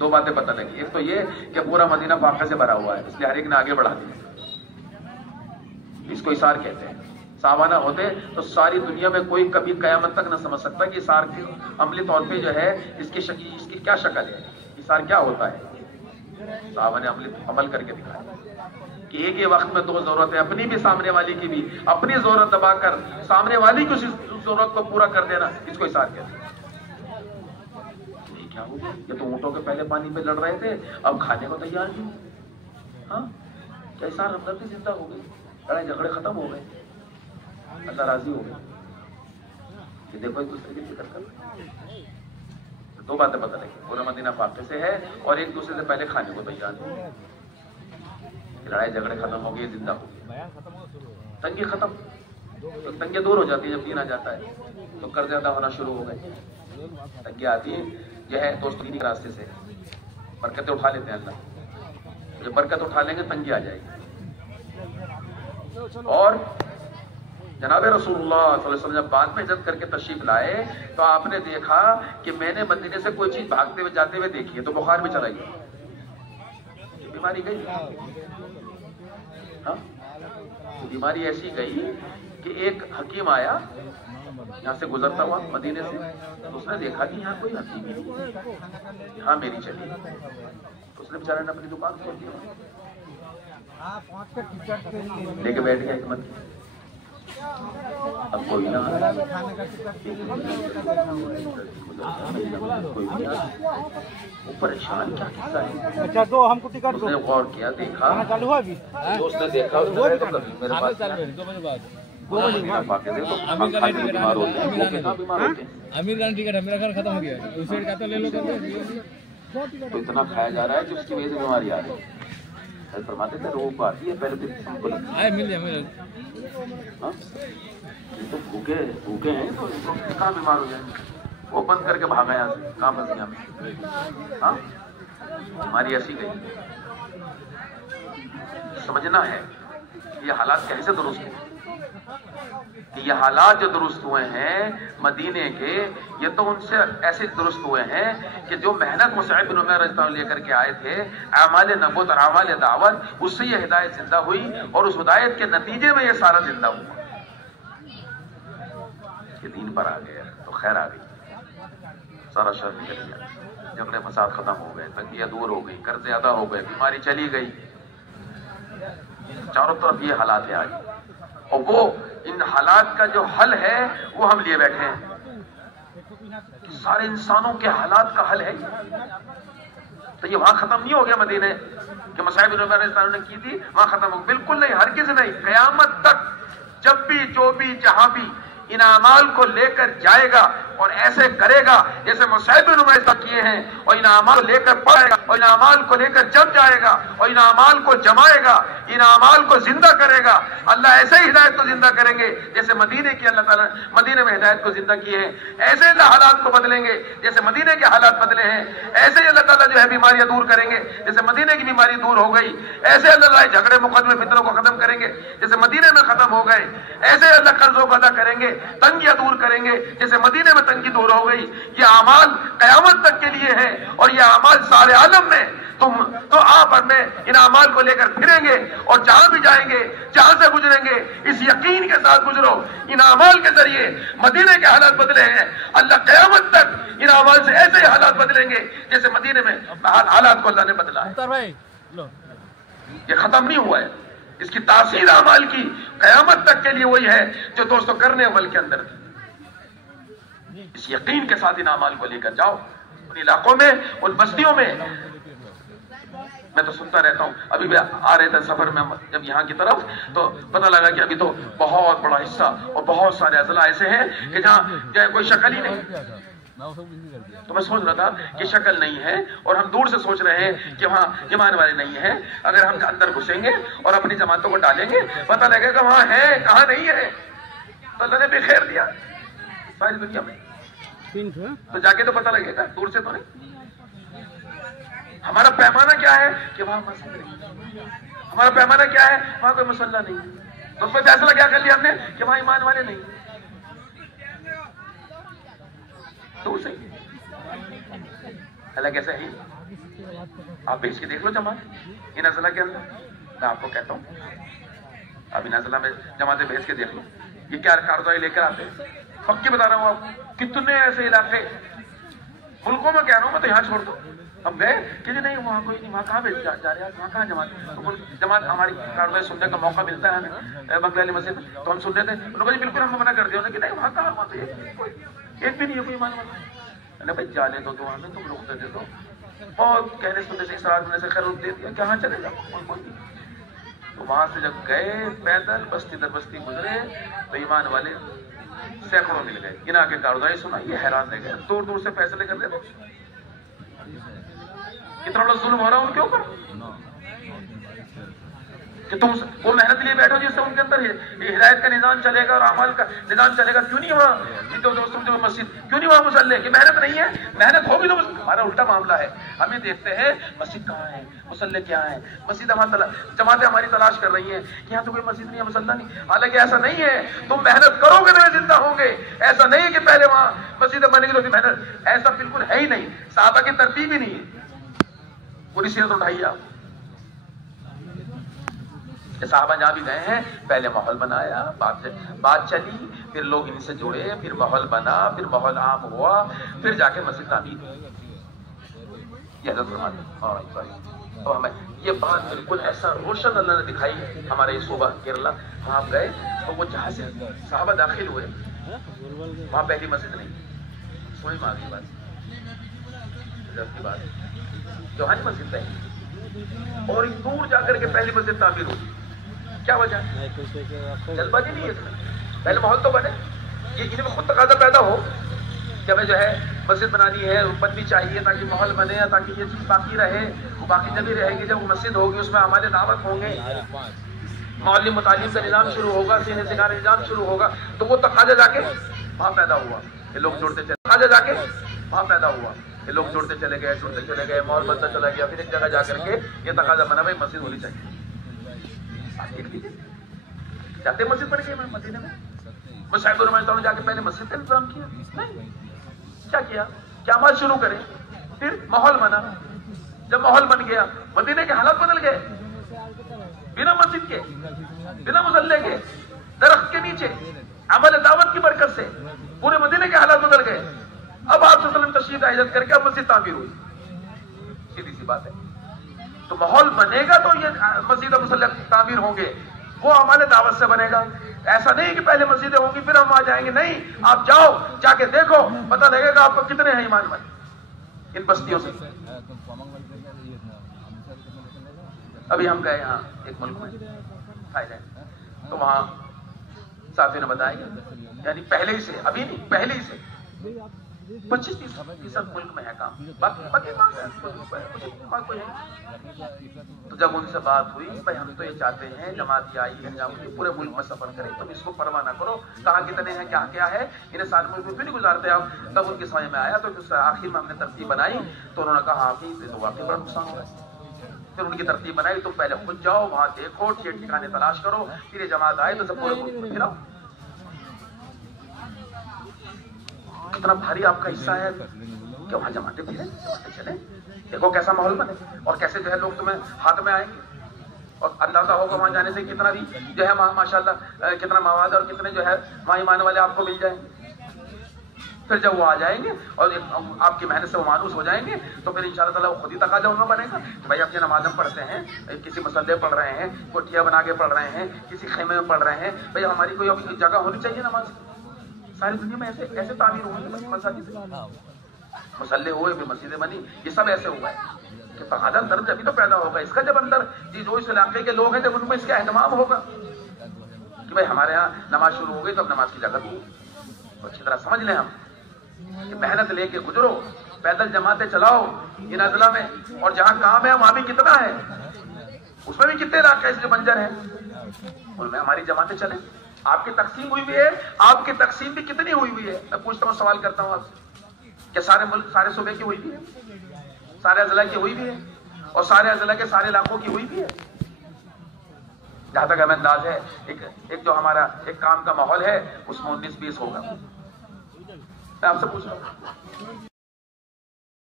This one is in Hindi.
दो बातें पता लगी। एक तो ये कि पूरा मदीना फाके से भरा हुआ है, इसलिए हर एक ने आगे बढ़ा दिया। इसको इसार कहते हैं। सावाना होते तो सारी दुनिया में कोई कभी कयामत तक न समझ सकता कि इसार के अमली तौर पे जो है इसकी क्या शक्ल है, इसार क्या होता है। साहबा ने अमल करके दिखाया कि एक ही वक्त में दो जरूरतें, अपनी भी सामने वाली की भी, अपनी जरूरत दबाकर सामने वाली की जरूरत को पूरा कर देना, इसको इसार कहते हैं। क्या हो गया, ये तो ऊंटों के पहले पानी पे लड़ रहे थे, अब खाने को तैयार नहीं। हाँ, क्या इसार हमदर्दी जिंदा हो गई, लड़ाई झगड़े खत्म हो गए, अल्लाह राजी हो गए। ये देखो एक दूसरे की फिक्र कर। दो बातें पता लगी, पूरा मदीना फाके से है और एक दूसरे से पहले खाने को तैयार है। लड़ाई झगड़े खत्म हो गए, जिंदा हो गए, तंगी खत्म। तो तंगी दूर हो जाती है जब दीन आ जाता है, तो कर्ज ज्यादा होना शुरू हो गए। तंगी आती है जो है दोस्तों दीनी के रास्ते से, बरकतें उठा लेते हैं अल्लाह। जब बरकत उठा लेंगे तंगी आ जाएगी। और जनाब रसूलुल्लाह सल्लल्लाहु अलैहि वसल्लम जब बाद में इज्जत करके तशरीफ लाए तो आपने देखा कि मैंने मदीने से कोई चीज भागते हुए जाते हुए देखी है, तो बुखार में चला गया, बीमारी गई। हाँ, तो बीमारी ऐसी गई कि एक हकीम आया यहाँ से गुजरता हुआ मदीने से, तो उसने देखा कि यहाँ कोई हकीम नहीं, यहाँ मेरी चली, तो उसने बेचारे ने अपनी दुकान खोल दी, लेके बैठ गया हिकमत। अब कोई ना वो परेशान, क्या किस्सा है। अच्छा, दो हमको टिकट उसने गौर किया, देखा चालू हुआ अभी, उसने देखा मेरे पास पाके से तो बीमार होते हैं, बीमार होते हैं। आमिर खान टिकट है, मेरा घर खत्म हो गया, उसे कहता ले लो, तो इतना खाया जा रहा है कि उसकी वजह से बीमारी आ रही है। फरमाते थे रोग आती है पहले मिल जाए। हाँ, तो भूखे हैं तो कहाँ बीमार हो जाएंगे। वो बंद करके भागा यहाँ से, कहाँ फंस गया। हाँ, हमारी ऐसी गई। समझना है ये हालात कैसे दुरुस्त हुए, कि ये हालात जो दुरुस्त हुए हैं मदीने के, ये तो उनसे ऐसे दुरुस्त हुए हैं कि जो मेहनत मुसअब बिन उमैर रज़ियल्लाहु अन्हु लेकर के आए थे, आमाल नबूवत और आमाल दावत, उससे ये हिदायत जिंदा हुई और उस हिदायत के नतीजे में ये सारा जिंदा हुआ। ये दीन पर आ गया तो खैर आ गई, सारा शर निकल गया, झगड़े फसाद खत्म हो गए, तंगियां दूर हो गई, कर्ज ज्यादा हो गए, बीमारी चली गई। चारों तरफ ये हालात है आज, और वो इन हालात का जो हल है वो हम लिए बैठे हैं। सारे इंसानों के हालात का हल है। तो ये वहां खत्म नहीं हो गया मदीने कि मसाइब बिन उमैर ने की थी वहां खत्म हो, बिल्कुल नहीं, हरगिज़ नहीं। क़यामत तक जब भी जो भी जहां भी इन अमाल को लेकर जाएगा और ऐसे करेगा जैसे मुसअब बिन उमैर किए हैं, और इन अमाल को लेकर पढ़ेगा और इन अमाल को लेकर जम जाएगा और इन अमाल को जमाएगा, इन अमाल को जिंदा करेगा, अल्लाह ऐसे ही हिदायत को जिंदा करेंगे जैसे मदीने की अल्लाह ताला मदीने में हिदायत को जिंदा किए हैं। ऐसे अल्लाह हालात को बदलेंगे जैसे मदीने के हालात बदले हैं। ऐसे ही अल्लाह ताला जो है बीमारियां दूर करेंगे जैसे मदीने की बीमारी दूर हो गई। ऐसे अल्लाह झगड़े मुकदमे फितरों को खत्म करेंगे जैसे मदीने में खत्म हो गए। ऐसे अल्लाह कर्जों को अदा करेंगे, तंगियां दूर करेंगे जैसे मदीने में तंगी दूर हो गई। ये अमाल क़यामत तक के लिए है और ये अमाल सारे आलम में तुम तो आप और मैं इन अमाल को लेकर फिरेंगे और जहां भी जाएंगे, जहां से गुजरेंगे, इस यकीन के साथ गुजरो इन अमाल के जरिए मदीने के हालात बदले हैं। अल्लाह क़यामत तक इन अमाल से ऐसे ही हालात बदलेंगे जैसे मदीने में हालात को अल्लाह ने बदला है। ये खत्म नहीं हुआ है, इसकी तासीर अमाल की क़यामत तक के लिए वही है जो दोस्तों करने अमल के अंदर थी। इस यकीन के साथ इन अमाल को लेकर जाओ उन इलाकों में, उन बस्तियों में। मैं तो सुनता रहता हूँ, अभी भी आ रहे थे सफर में जब यहाँ की तरफ, तो पता लगा कि अभी तो बहुत बड़ा हिस्सा और बहुत सारे अजला ऐसे हैं कि जहाँ कोई शक्ल ही नहीं। तो मैं सोच रहा था कि शक्ल नहीं है और हम दूर से सोच रहे हैं कि वहाँ ईमान वाले नहीं है। अगर हम अंदर घुसेंगे और अपनी जमातों को डालेंगे पता लगेगा वहाँ है कहाँ नहीं है। तो अल्लाह ने बेखैर दिया सारी दुनिया में, तो जाके तो पता लगेगा, दूर से तो नहीं। हमारा पैमाना क्या है कि वहां मस्जिद नहीं, हमारा पैमाना क्या है वहां कोई मुसल्ला नहीं। तो उस पर फैसला क्या कर लिया हमने कि वहां ईमान वाले नहीं, दूर से। अलग कैसे है आप भेज के देख लो जमात इन अजला के अंदर, मैं आपको कहता हूँ अब इन अजला में जमातें भेज के देख लो, ये क्या कार्रवाई लेकर आते हैं। पक्की बता रहा हूँ आप, कितने ऐसे इलाके मुल्कों में कह रहा हूँ मैं, तो यहाँ छोड़ दो। हम गए कि नहीं वहाँ कोई नहीं, वहाँ कहाँ भेज जा रहे हैं, वहाँ कहाँ जमात, तो जमात हमारी कार्रवाई सुनने का मौका मिलता है हमें बंगला मस्जिद में, तो हम सुन रहे थे। उन्होंने बिल्कुल हम मना कर दिया कि नहीं वहाँ कहाँ, वहाँ तो एक भी नहीं है कोई मान वाला। भाई जाने दो तो हमें, तुम रुक दे दो, और कहने सुनने से इसरार होने से खैर रुक दे दिया, कहाँ चले जाओ कोई नहीं। तो वहां से जब गए पैदल बस्ती दर बस्ती गुजरे तो ईमान वाले सैकड़ों मिल गए, गिना के कार्रवाई सुना, ये हैरान रह गए, दूर दूर से फैसले कर रहे थे, कितना बड़ा जुल्म हो रहा है उनके ऊपर कि तुम वो मेहनत लिए बैठो जिससे उनके अंदर ये हिदायत का निजाम चलेगा और अमल का निजाम चलेगा। क्यों नहीं वहाँ दोस्तों जो मस्जिद, क्यों नहीं वहाँ मुसल्ले की मेहनत नहीं है? मेहनत होगी तो हमारा उल्टा मामला है, हमें देखते हैं मस्जिद कहाँ है, मुसल्ले क्या है, मस्जिद हमारा जमातें हमारी तलाश कर रही है, यहाँ तो कोई मस्जिद नहीं है, मुसल्ला नहीं। हालांकि ऐसा नहीं है, तुम मेहनत करोगे तो जिंदा होंगे। ऐसा नहीं है कि पहले वहाँ मस्जिद बनेगी तो मेहनत, ऐसा बिल्कुल है ही नहीं, सहाबा की तरतीब ही नहीं है। पूरी सीरत उठाइए आप, साहबा जहां भी गए हैं पहले माहौल बनाया, बात चली, फिर लोग इनसे जुड़े, फिर माहौल बना, फिर माहौल आम हुआ, फिर जाके मस्जिद तामीर। तो हमें ये बात बिल्कुल ऐसा रोशन अल्लाह ने दिखाई हमारे सूबा केरला। वहां गए तो वो जहां से साहबा दाखिल हुए वहां पहली मस्जिद नहीं, सोई माँ की बात जोहानी मस्जिद है, और दूर जाकर के पहली मस्जिद तामीर हुई। क्या वजह? जल्दबाजी नहीं है इसमें, पहले माहौल तो बने, ये इनमें खुद तकाजा पैदा हो कि हमें जो है मस्जिद बनानी है, बननी चाहिए ताकि माहौल बने, ताकि ये चीज बाकी रहे, बाकी जब भी रहेगी, जब मस्जिद होगी उसमें हमारे दावत होंगे, मौलिम मुतालिम का निजाम शुरू होगा, सीने सिखा का निजाम शुरू होगा, तो वो तकाजा जाके वहां पैदा हुआ, ये लोग जुड़ते चले, तकाजा जाके वहां पैदा हुआ, ये लोग जुड़ते चले गए, माहौल बनता चला गया, फिर एक जगह जाकर के ये तकाजा बना भाई मस्जिद होनी चाहिए। जाते मस्जिद बन गई मदीने में, मुसाहिब ने जाके पहले मस्जिद का इंतजाम किया नहीं, क्या किया, क्या अमल शुरू करें, फिर माहौल बना, जब माहौल बन गया मदीने के हालात बदल गए, बिना मस्जिद के, बिना मुसल्ले के, दरख्त के नीचे अमल दावत की बरकत से पूरे मदीने के हालात बदल गए। अब आप तशरीफ इजाजत करके अब मस्जिद तामीर हुई, सीधी सी बात है। तो माहौल बनेगा तो ये मस्जिद और मुसल्ले तामीर होंगे, वो हमारे दावत से बनेगा। ऐसा नहीं कि पहले मस्जिदें होंगी फिर हम आ जाएंगे, नहीं, आप जाओ जाके देखो, पता लगेगा आपको कितने हैं ईमान वाले इन बस्तियों से। अभी हम गए यहाँ एक मुल्क में थाईलैंड, तो वहां साफी ने बताया यानी पहले ही से, अभी नहीं पहले ही से 25-30% मुल्क में है काम, बाकी कोई है। तो जब उनसे बात हुई भाई हम तो ये चाहते हैं जमात आई है पूरे मुल्क में सफर करें, तुम इसको परवाह ना करो, कहाँ कितने हैं क्या क्या है, इन्हें सारे मुल्क में नहीं गुजारते आप। तब उनके समझ में आया, तो आखिर में हमने तरतीब बनाई, तो उन्होंने कहा हाफिज तो वाकई बड़ा नुकसान हुआ है। फिर उनकी तरतीब बनाई, तुम पहले खुद जाओ वहां देखो, ठिकाने तलाश करो, फिर ये जमात आए तो सब पूरे मुल्क में फिराओ। कितना भारी आपका हिस्सा है कि वहां जमाते फिरे, जमाते चले, देखो कैसा माहौल बने और कैसे जो है लोग तुम्हें हाथ में आएंगे, और अंदाजा होगा वहां जाने से कितना भी जो है माशाल्लाह कितना मवाद और कितने जो है वहां ईमान वाले आपको मिल जाएंगे। फिर जब वो आ जाएंगे और आपकी मेहनत से वो मानूस हो जाएंगे, तो फिर इंशाअल्लाह ताला वो खुद ही तकाजा उनमें बनेगा। भाई अपने नमाज़ पढ़ते हैं, किसी मसल्ले पढ़ रहे हैं, कोठिया बना के पढ़ रहे हैं, किसी खेमे में पढ़ रहे हैं, भाई हमारी कोई अपनी जगह होनी चाहिए नमाज। सारी दुनिया में ऐसे तामीर हुए मसाजिद, मसल्ले हुए, फिर मस्जिदें बनी, ये सब ऐसे हुआ है कि तकाजा अंदर जब तो पैदा होगा इसका, जब अंदर जो इस इलाके के लोग हैं जब उनमें इसका एहतमाम होगा कि भाई हमारे यहाँ नमाज शुरू हो गई तो अब नमाज की जगह भी तो अच्छी तरह समझ लें हम कि मेहनत लेके गुजरो, पैदल जमाते चलाओ इन अजला में, और जहाँ काम है वहां भी कितना है, उसमें भी कितने इलाके ऐसे जो बंजर है, उनमें हमारी जमातें चले। आपकी तकसीम हुई हुई है, आपकी तकसीम भी कितनी हुई हुई है, मैं पूछता हूँ, सवाल करता हूँ आपसे, क्या सारे मुल्क सारे सूबे की हुई भी है, सारे अजला की हुई भी है, और सारे अजला के सारे इलाकों की हुई भी है? जहां तक हमें अंदाज है एक जो हमारा एक काम का माहौल है उसमें 19-20 होगा। मैं आपसे पूछ रहा हूँ।